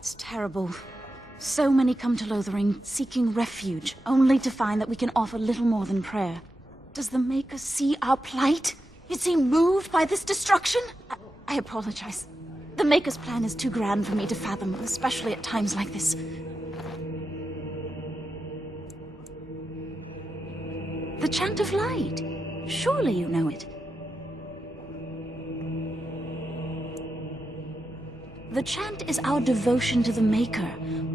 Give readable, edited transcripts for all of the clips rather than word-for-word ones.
It's terrible. So many come to Lothering seeking refuge, only to find that we can offer little more than prayer. Does the Maker see our plight? Is he moved by this destruction? I apologize. The Maker's plan is too grand for me to fathom, especially at times like this. The Chant of Light. Surely you know it. The chant is our devotion to the Maker,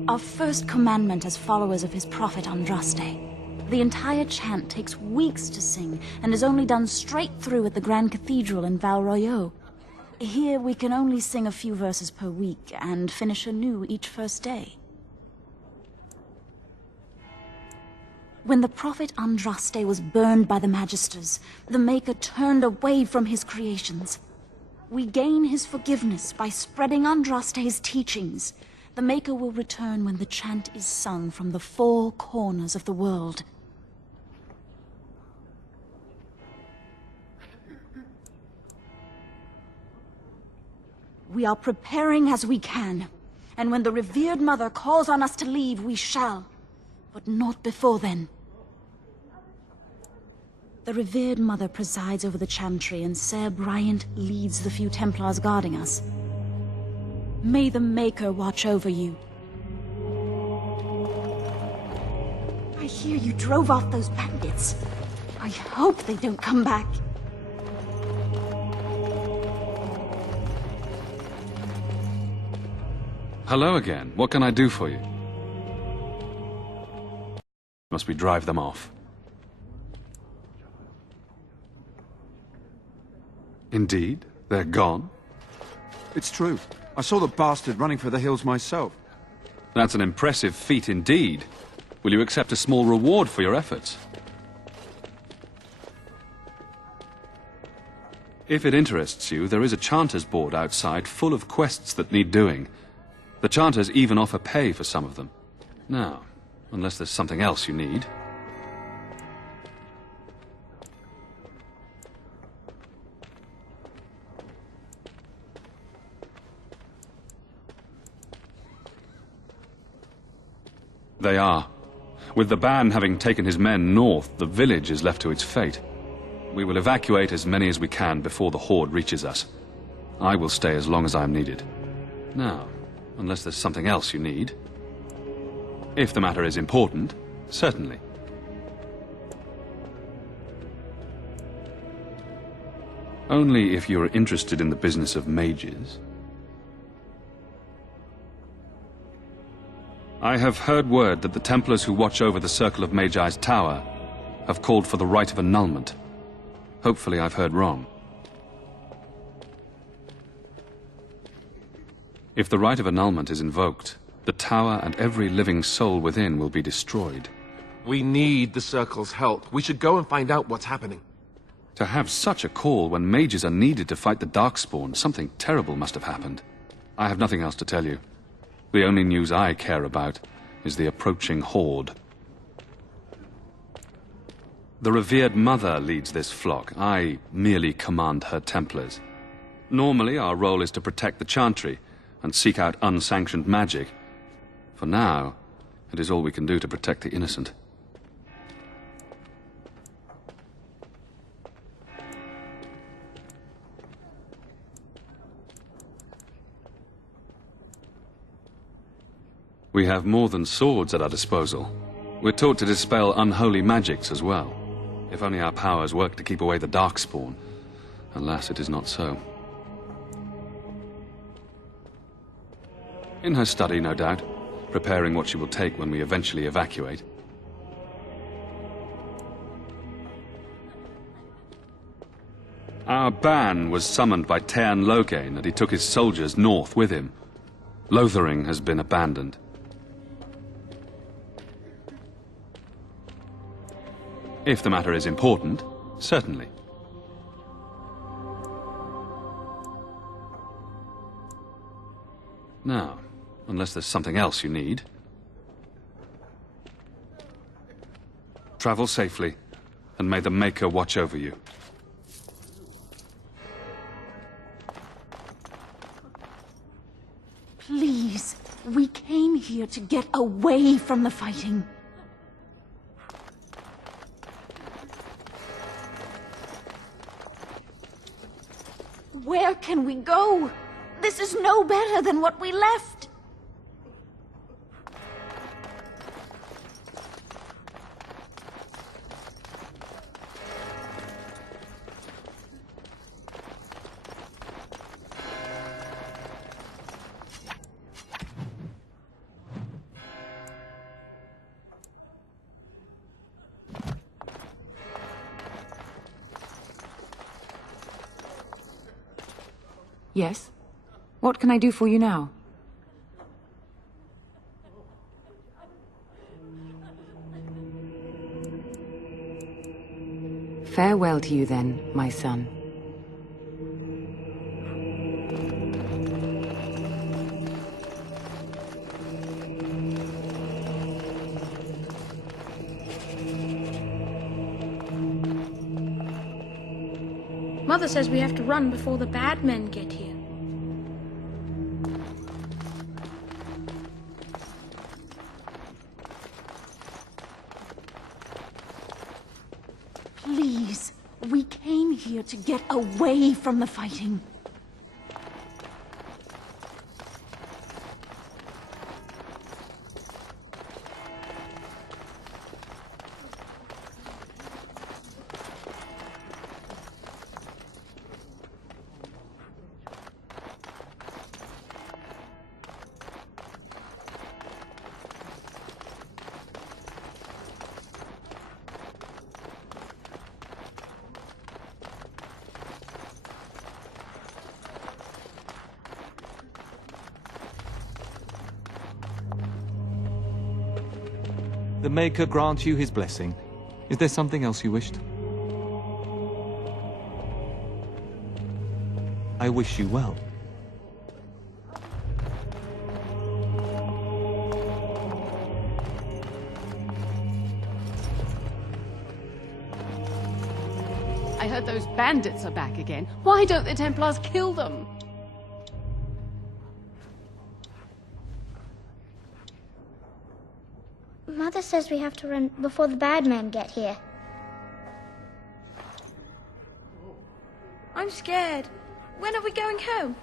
our first commandment as followers of his prophet Andraste. The entire chant takes weeks to sing, and is only done straight through at the Grand Cathedral in Val Royeaux. Here we can only sing a few verses per week, and finish anew each first day. When the prophet Andraste was burned by the Magisters, the Maker turned away from his creations. We gain his forgiveness by spreading Andraste's teachings. The Maker will return when the chant is sung from the four corners of the world. We are preparing as we can, and when the revered Mother calls on us to leave, we shall, but not before then. The revered Mother presides over the chantry, and Ser Bryant leads the few Templars guarding us. May the Maker watch over you. I hear you drove off those bandits. I hope they don't come back. Hello again. What can I do for you? Must we drive them off? Indeed? They're gone? It's true. I saw the bastard running for the hills myself. That's an impressive feat indeed. Will you accept a small reward for your efforts? If it interests you, there is a Chanter's board outside full of quests that need doing. The Chanters even offer pay for some of them. Now, unless there's something else you need. They are. With the ban having taken his men north, the village is left to its fate. We will evacuate as many as we can before the horde reaches us. I will stay as long as I am needed. Now, unless there's something else you need. If the matter is important, certainly. Only if you're interested in the business of mages. I have heard word that the Templars who watch over the Circle of Magi's tower have called for the rite of annulment. Hopefully I've heard wrong. If the rite of annulment is invoked, the tower and every living soul within will be destroyed. We need the Circle's help. We should go and find out what's happening. To have such a call when mages are needed to fight the Darkspawn, something terrible must have happened. I have nothing else to tell you. The only news I care about is the approaching horde. The revered Mother leads this flock. I merely command her Templars. Normally, our role is to protect the Chantry and seek out unsanctioned magic. For now, it is all we can do to protect the innocent. We have more than swords at our disposal. We're taught to dispel unholy magics as well. If only our powers work to keep away the Darkspawn. Alas, it is not so. In her study, no doubt, preparing what she will take when we eventually evacuate. Our ban was summoned by Tairn Loghain, and he took his soldiers north with him. Lothering has been abandoned. If the matter is important, certainly. Now, unless there's something else you need. Travel safely, and may the Maker watch over you. Please, we came here to get away from the fighting. Where can we go? This is no better than what we left. Yes? What can I do for you now? Farewell to you then, my son. Mother says we have to run before the bad men get here. Please, we came here to get away from the fighting. The Maker grant you his blessing. Is there something else you wished? I wish you well. I heard those bandits are back again. Why don't the Templars kill them? Mother says we have to run before the bad men get here. I'm scared. When are we going home?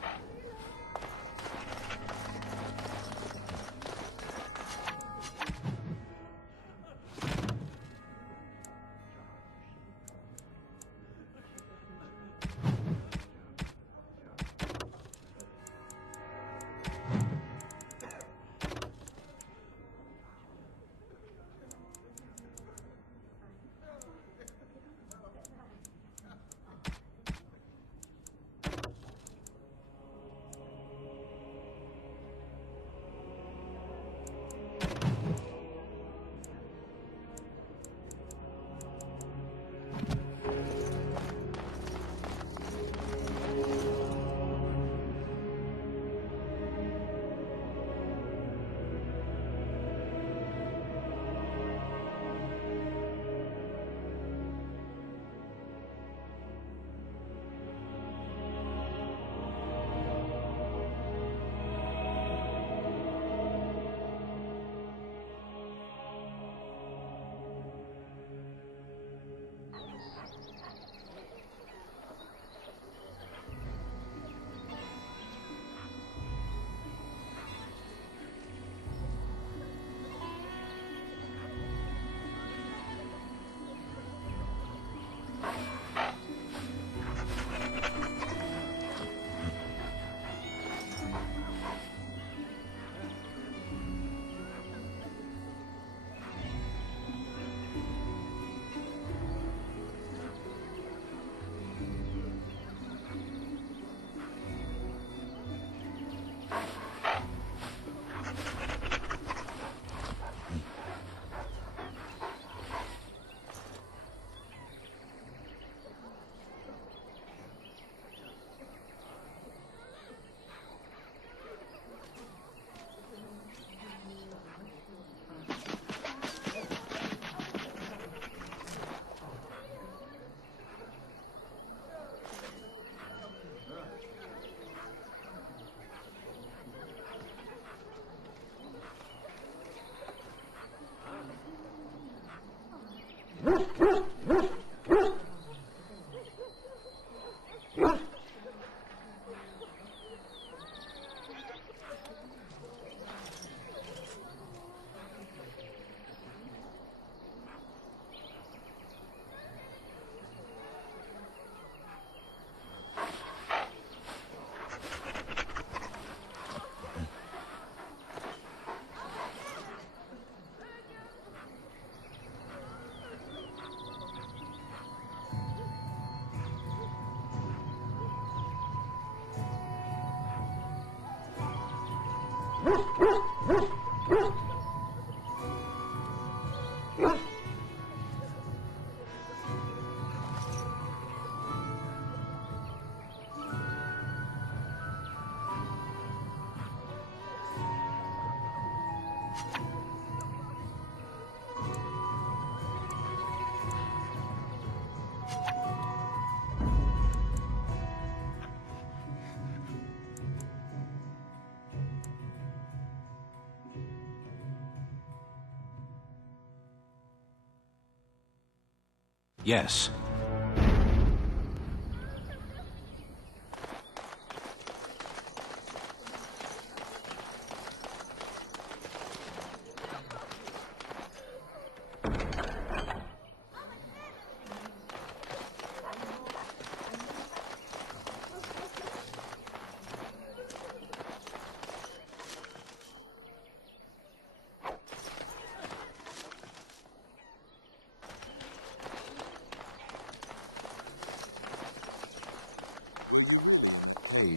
Yes.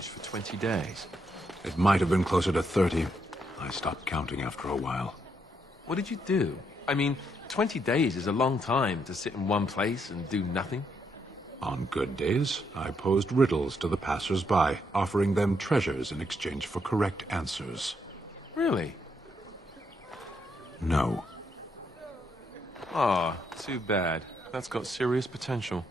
For 20 days. It might have been closer to 30. I stopped counting after a while. What did you do? I mean, 20 days is a long time to sit in one place and do nothing. On good days, I posed riddles to the passers-by, offering them treasures in exchange for correct answers. Really? No. Ah, too bad. That's got serious potential.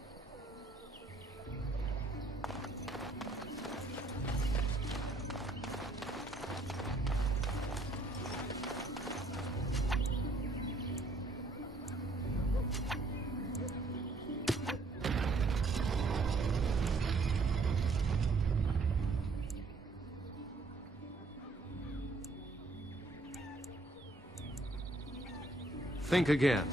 Think again.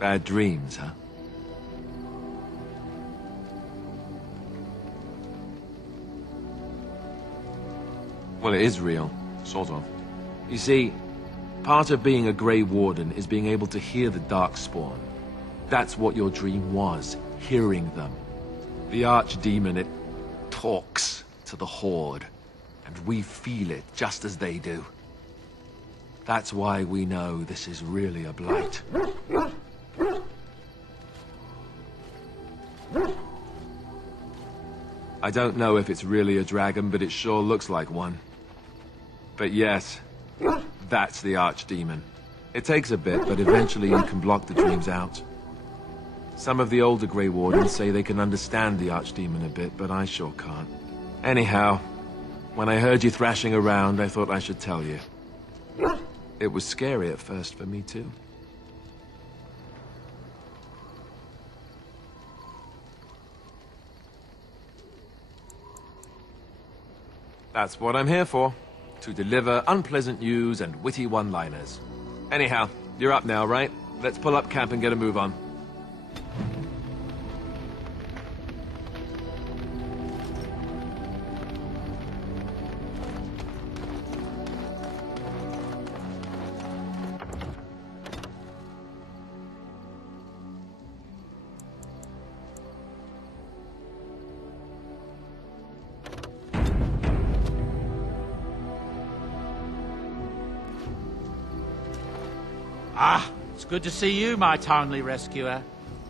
Bad dreams, huh? Well, it is real, sort of. You see, part of being a Grey Warden is being able to hear the Darkspawn. That's what your dream was, hearing them. The Archdemon, it talks to the Horde, and we feel it just as they do. That's why we know this is really a blight. I don't know if it's really a dragon, but it sure looks like one. But yes, that's the Archdemon. It takes a bit, but eventually you can block the dreams out. Some of the older Grey Wardens say they can understand the Archdemon a bit, but I sure can't. Anyhow, when I heard you thrashing around, I thought I should tell you. It was scary at first for me, too. That's what I'm here for. To deliver unpleasant news and witty one-liners. Anyhow, you're up now, right? Let's pull up camp and get a move on. Ah, it's good to see you, my timely rescuer.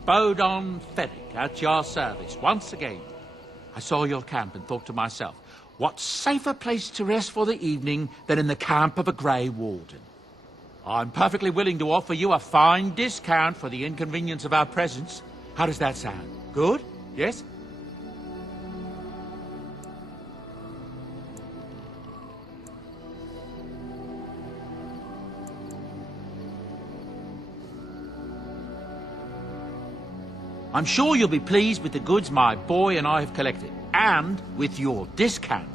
Bodon Ferric, at your service, once again. I saw your camp and thought to myself, what safer place to rest for the evening than in the camp of a Grey Warden? I'm perfectly willing to offer you a fine discount for the inconvenience of our presence. How does that sound? Good? Yes? I'm sure you'll be pleased with the goods my boy and I have collected, and with your discount.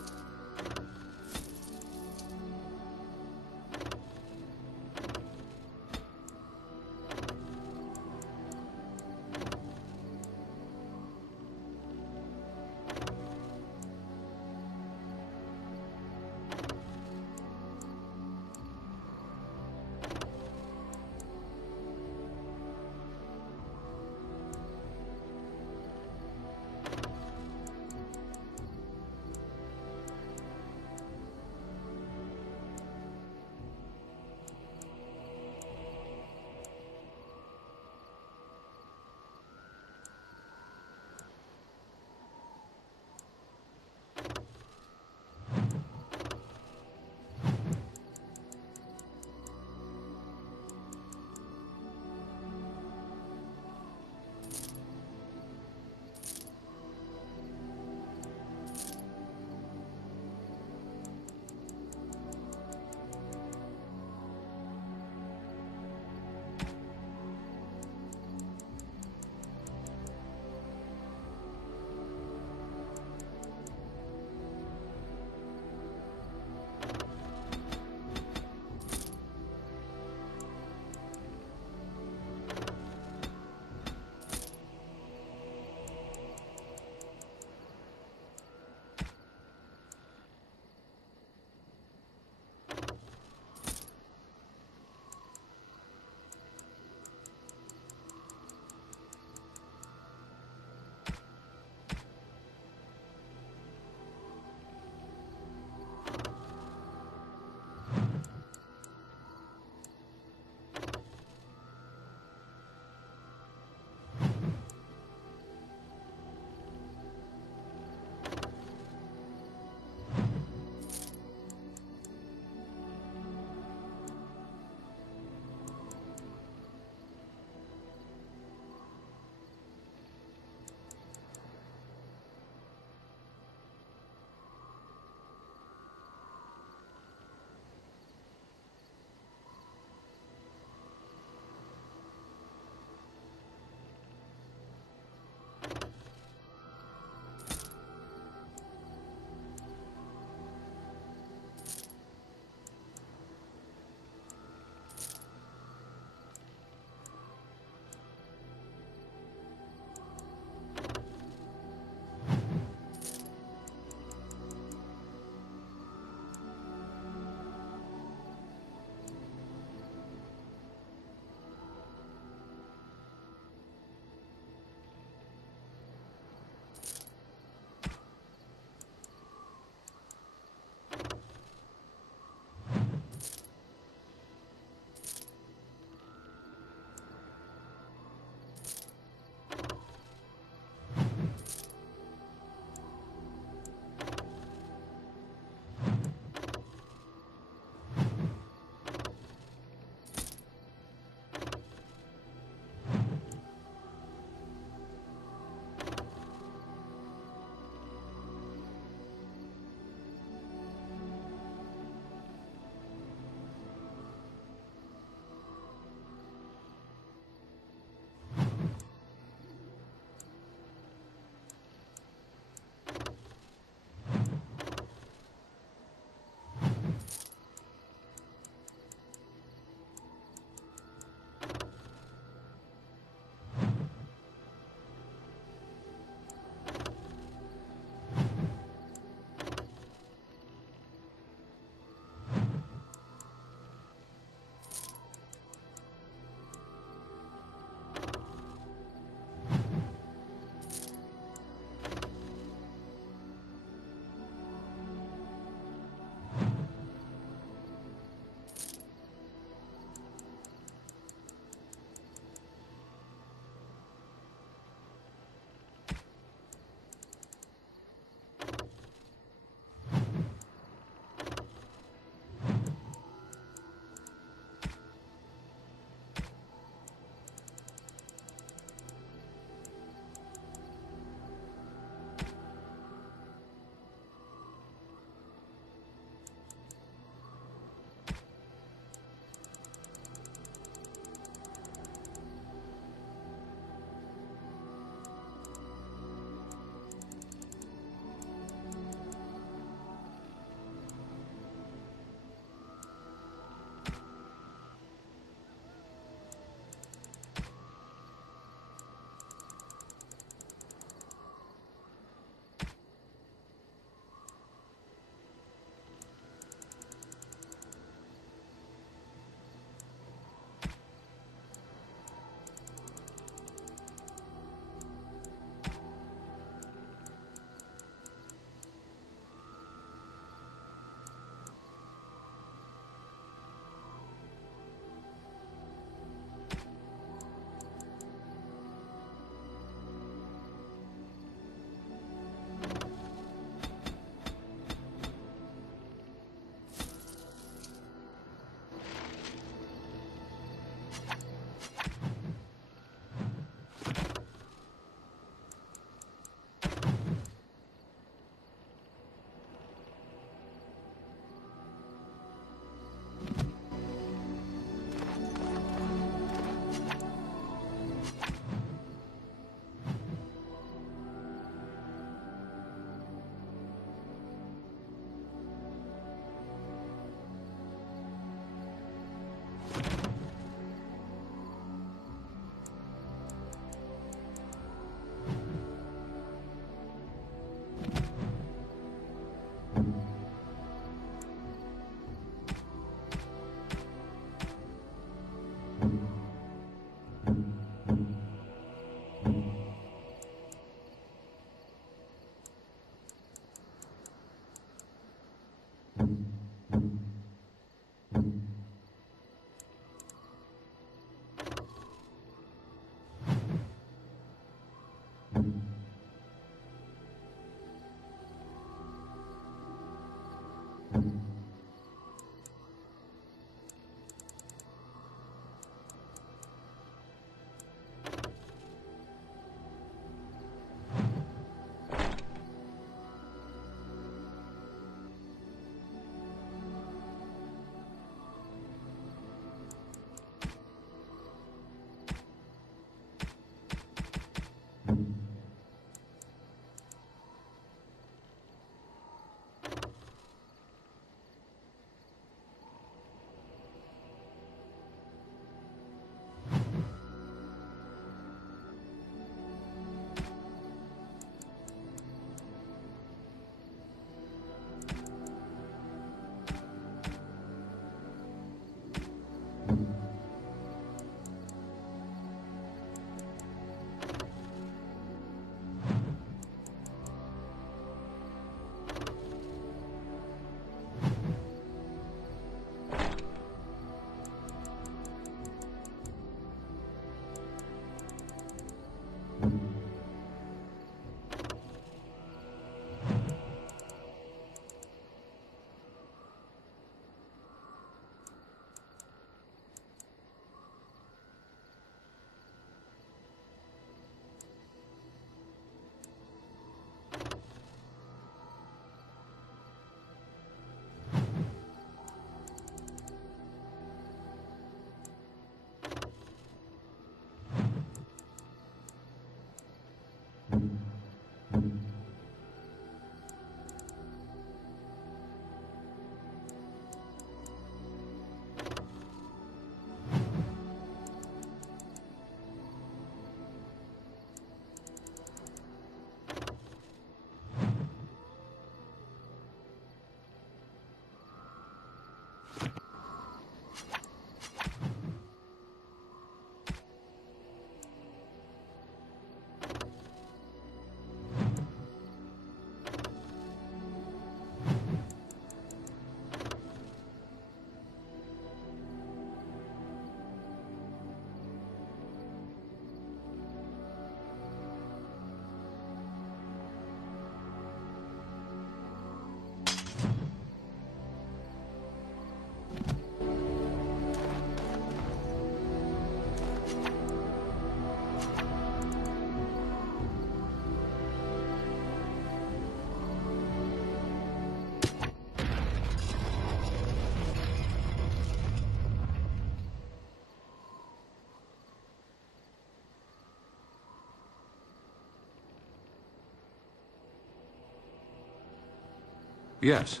Yes.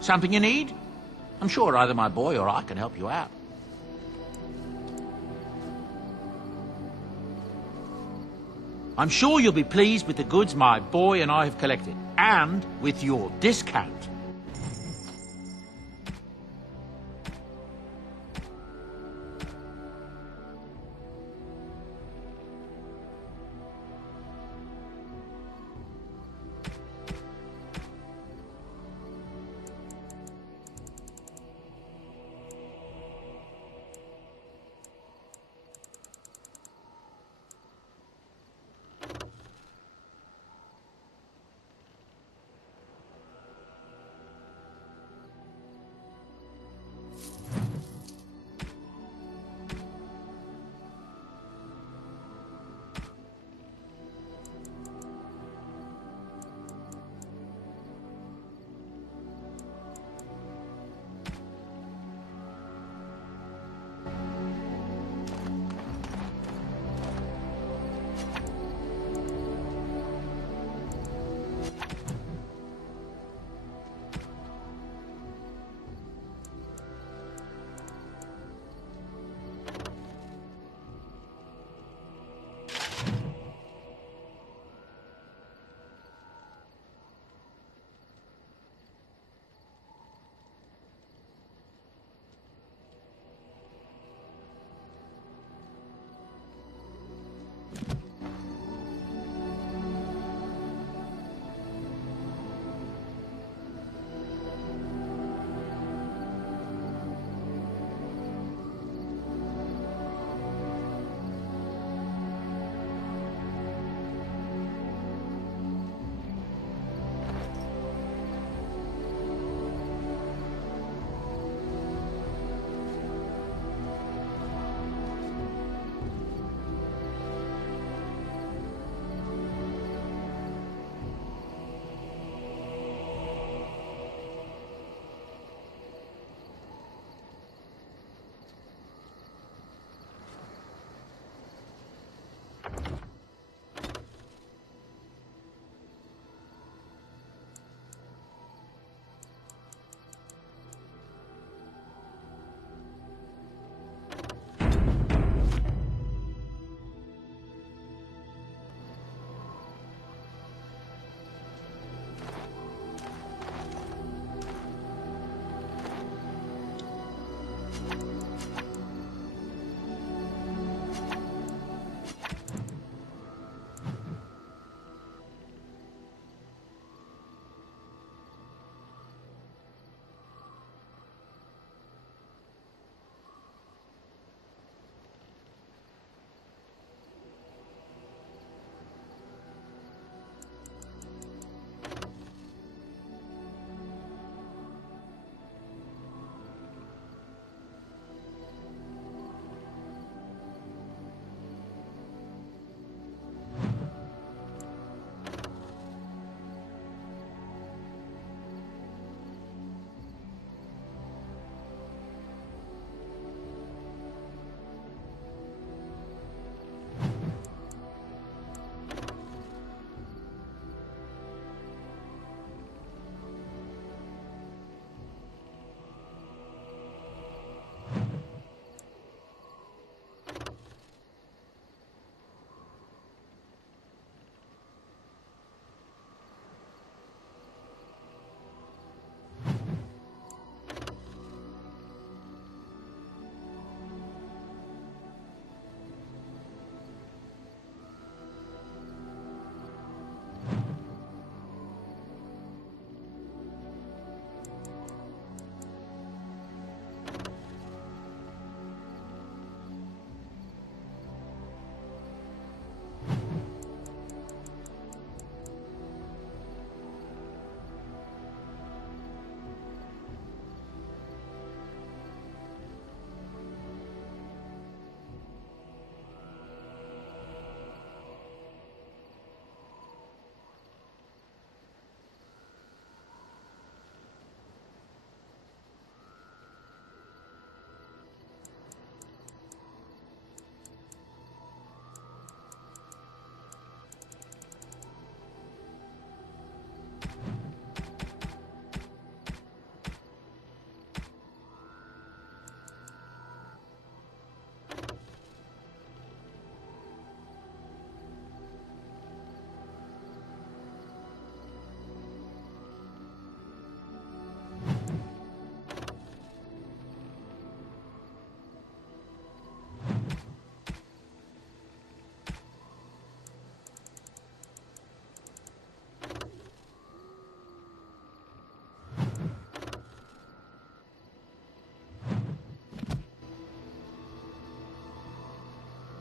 Something you need? I'm sure either my boy or I can help you out. I'm sure you'll be pleased with the goods my boy and I have collected, and with your discount.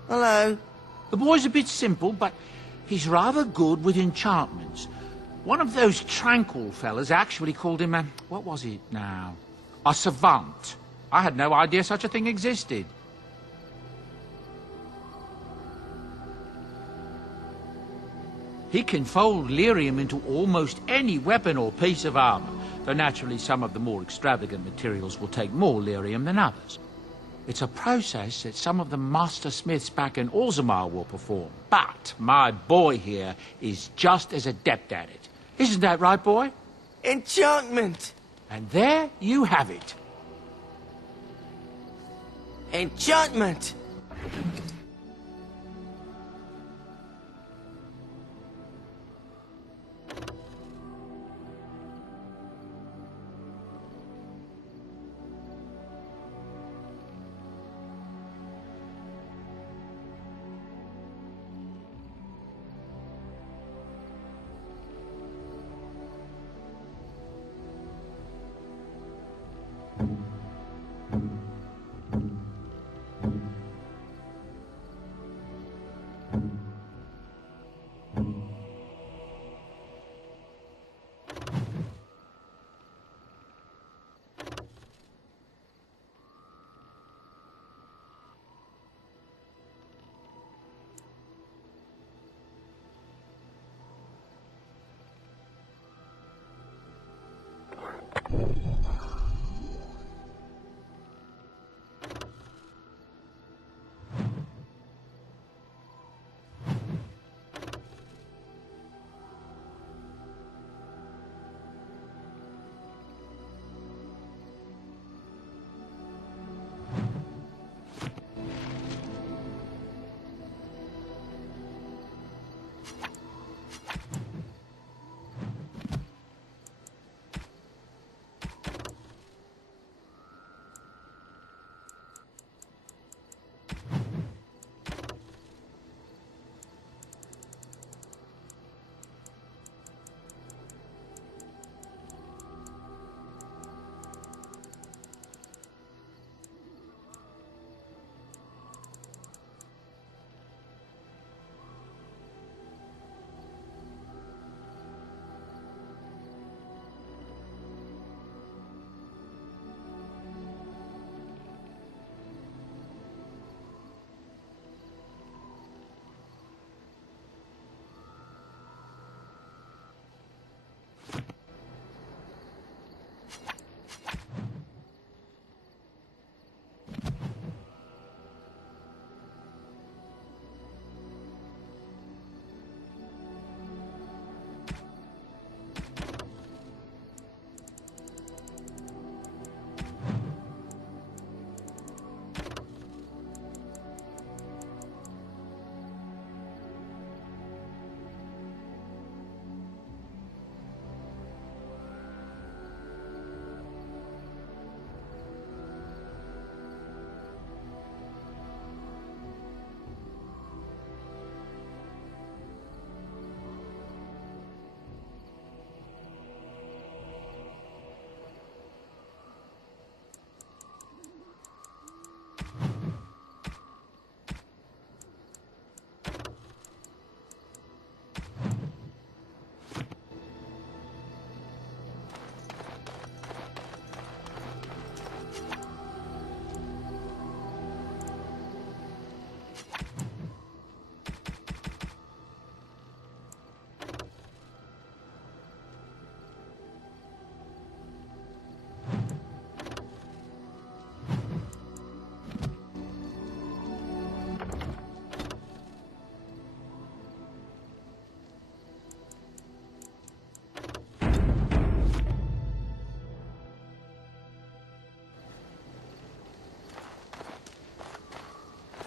Hello. The boy's a bit simple, but he's rather good with enchantments. One of those tranquil fellas actually called him what was it now? A savant. I had no idea such a thing existed. He can fold lyrium into almost any weapon or piece of armor, though naturally some of the more extravagant materials will take more lyrium than others. It's a process that some of the master smiths back in Orzammar will perform, but my boy here is just as adept at it. Isn't that right, boy? Enchantment! And there you have it. Enchantment!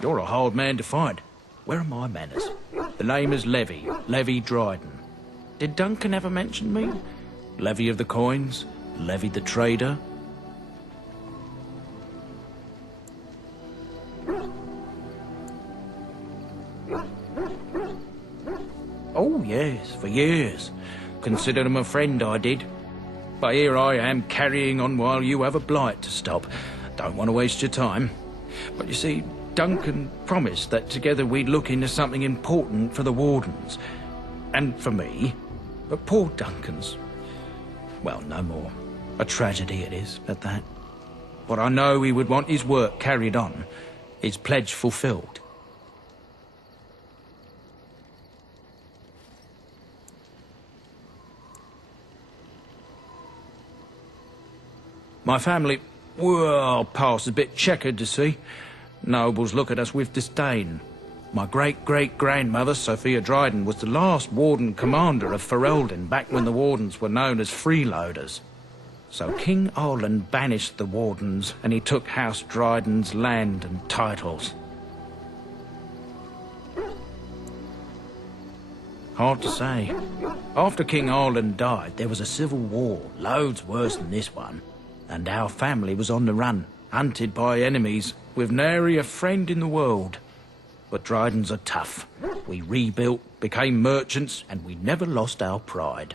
You're a hard man to find. Where are my manners? The name is Levy Dryden. Did Duncan ever mention me? Levy of the coins? Levy the trader? Oh, yes, for years. Considered him a friend, I did. But here I am carrying on while you have a blight to stop. Don't want to waste your time. But you see, Duncan promised that together we'd look into something important for the Wardens. And for me. But poor Duncan's... well, no more. A tragedy it is, at that. But I know he would want his work carried on, his pledge fulfilled. My family, well, past a bit checkered to see. Nobles look at us with disdain. My great-great-grandmother, Sophia Dryden, was the last Warden Commander of Ferelden back when the Wardens were known as freeloaders. So King Arland banished the Wardens and he took House Dryden's land and titles. Hard to say. After King Arland died, there was a civil war, loads worse than this one. And our family was on the run, hunted by enemies, with nary a friend in the world. But Drydens are tough. We rebuilt, became merchants, and we never lost our pride.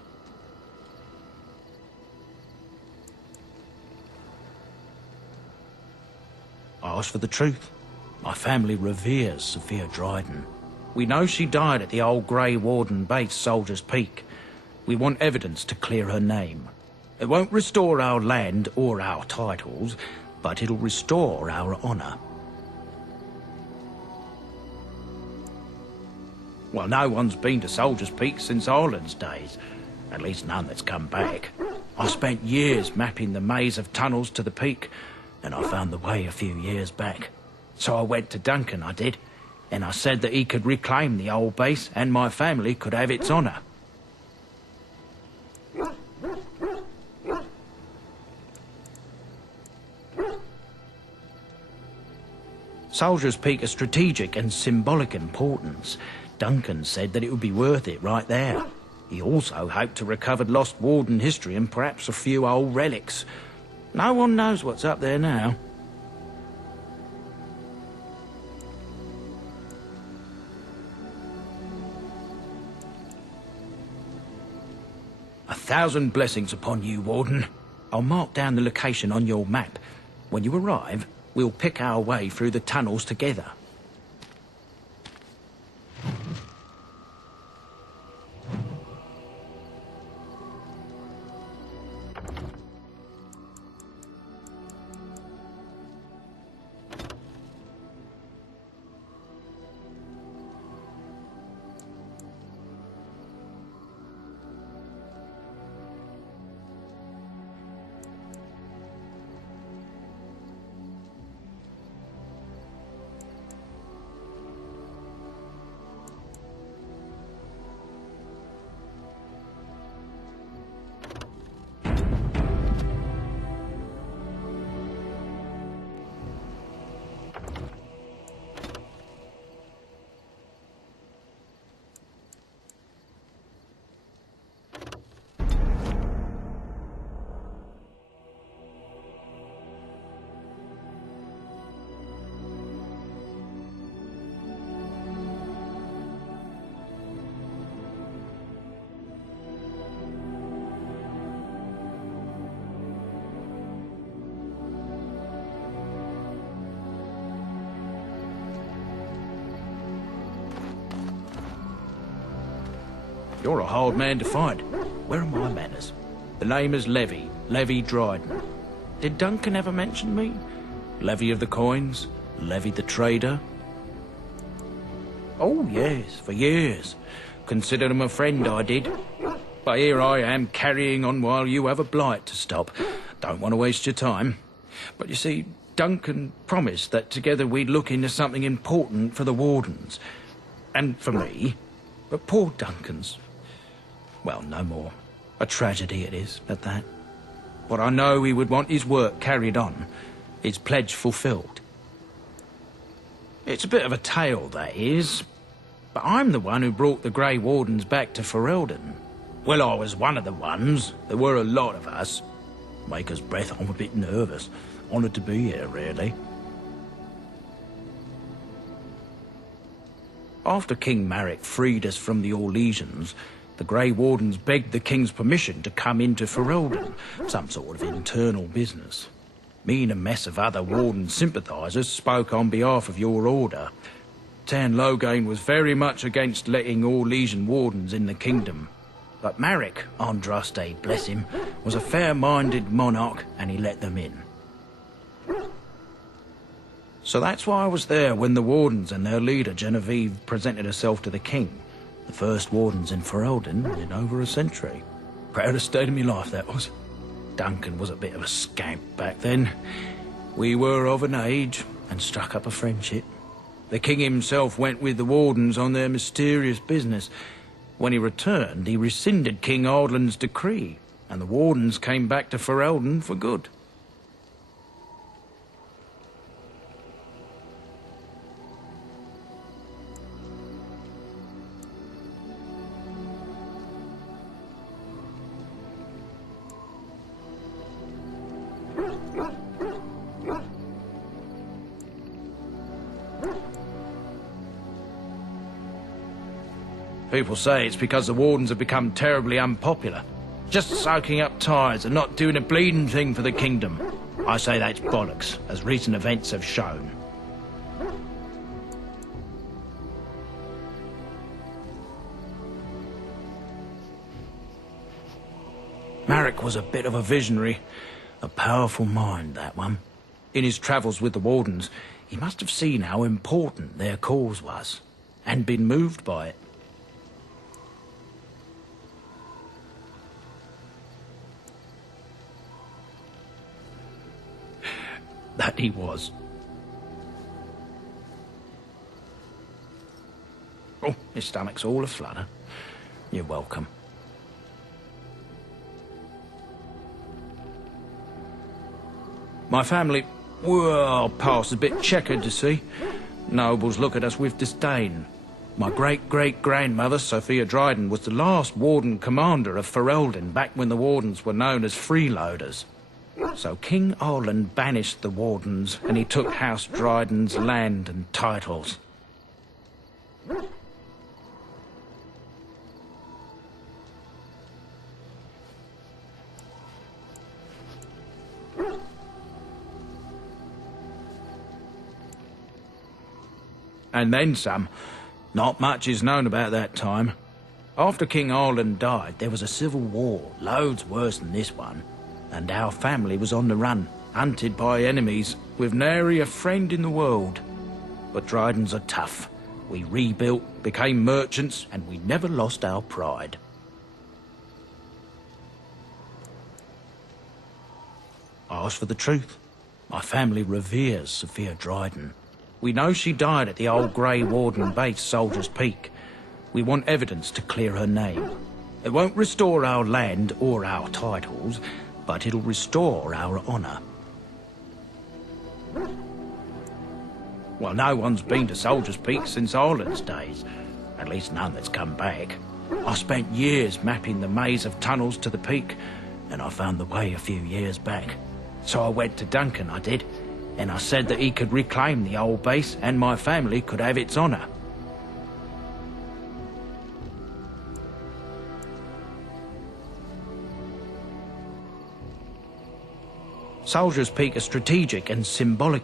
I asked for the truth. My family reveres Sophia Dryden. We know she died at the old Grey Warden base, Soldier's Peak. We want evidence to clear her name. It won't restore our land or our titles, but it'll restore our honour. Well, no one's been to Soldier's Peak since Arland's days. At least none that's come back. I spent years mapping the maze of tunnels to the peak, and I found the way a few years back. So I went to Duncan, I did, and I said that he could reclaim the old base and my family could have its honour. Soldier's Peak is strategic and symbolic importance. Duncan said that it would be worth it right there. He also hoped to recover lost Warden history and perhaps a few old relics. No one knows what's up there now. A thousand blessings upon you, Warden. I'll mark down the location on your map. When you arrive, we'll pick our way through the tunnels together. You're a hard man to find. Where are my manners? The name is Levy Dryden. Did Duncan ever mention me? Levy of the Coins? Levy the Trader? Oh, yes, for years. Considered him a friend, I did. But here I am carrying on while you have a blight to stop. Don't want to waste your time. But you see, Duncan promised that together we'd look into something important for the Wardens. And for me. But poor Duncan's... well, no more. A tragedy it is, at that. But I know he would want his work carried on, his pledge fulfilled. It's a bit of a tale, that is. But I'm the one who brought the Grey Wardens back to Ferelden. Well, I was one of the ones. There were a lot of us. Maker's breath, I'm a bit nervous. Honoured to be here, really. After King Marek freed us from the Orlesians, the Grey Wardens begged the King's permission to come into Ferelden, some sort of internal business. Me and a mess of other Warden sympathisers spoke on behalf of your order. Tan Loghain was very much against letting Orlesian wardens in the kingdom. But Marek, Andraste, bless him, was a fair-minded monarch and he let them in. So that's why I was there when the wardens and their leader Genevieve presented herself to the king. The first wardens in Ferelden in over a century. Proudest day of my life, that was. Duncan was a bit of a scamp back then. We were of an age and struck up a friendship. The king himself went with the wardens on their mysterious business. When he returned, he rescinded King Ardland's decree, and the wardens came back to Ferelden for good. People say it's because the wardens have become terribly unpopular. Just soaking up tires and not doing a bleeding thing for the kingdom. I say that's bollocks, as recent events have shown. Marek was a bit of a visionary. A powerful mind, that one. In his travels with the wardens, he must have seen how important their cause was, and been moved by it. That he was. Oh, my stomach's all aflutter. You're welcome. My family, well, past a bit checkered, you see. Nobles look at us with disdain. My great-great-grandmother, Sophia Dryden, was the last warden commander of Ferelden back when the wardens were known as freeloaders. So King Arland banished the wardens, and he took House Dryden's land and titles. And then some. Not much is known about that time. After King Arland died, there was a civil war, loads worse than this one. And our family was on the run, hunted by enemies, with nary a friend in the world. But Drydens are tough. We rebuilt, became merchants, and we never lost our pride. I ask for the truth. My family reveres Sophia Dryden. We know she died at the old Grey Warden base, Soldier's Peak. We want evidence to clear her name. It won't restore our land or our titles, but it'll restore our honour. Well, no one's been to Soldier's Peak since Arland's days. At least none that's come back. I spent years mapping the maze of tunnels to the peak, and I found the way a few years back. So I went to Duncan, I did, and I said that he could reclaim the old base and my family could have its honour. Soldier's Peak is strategic and symbolic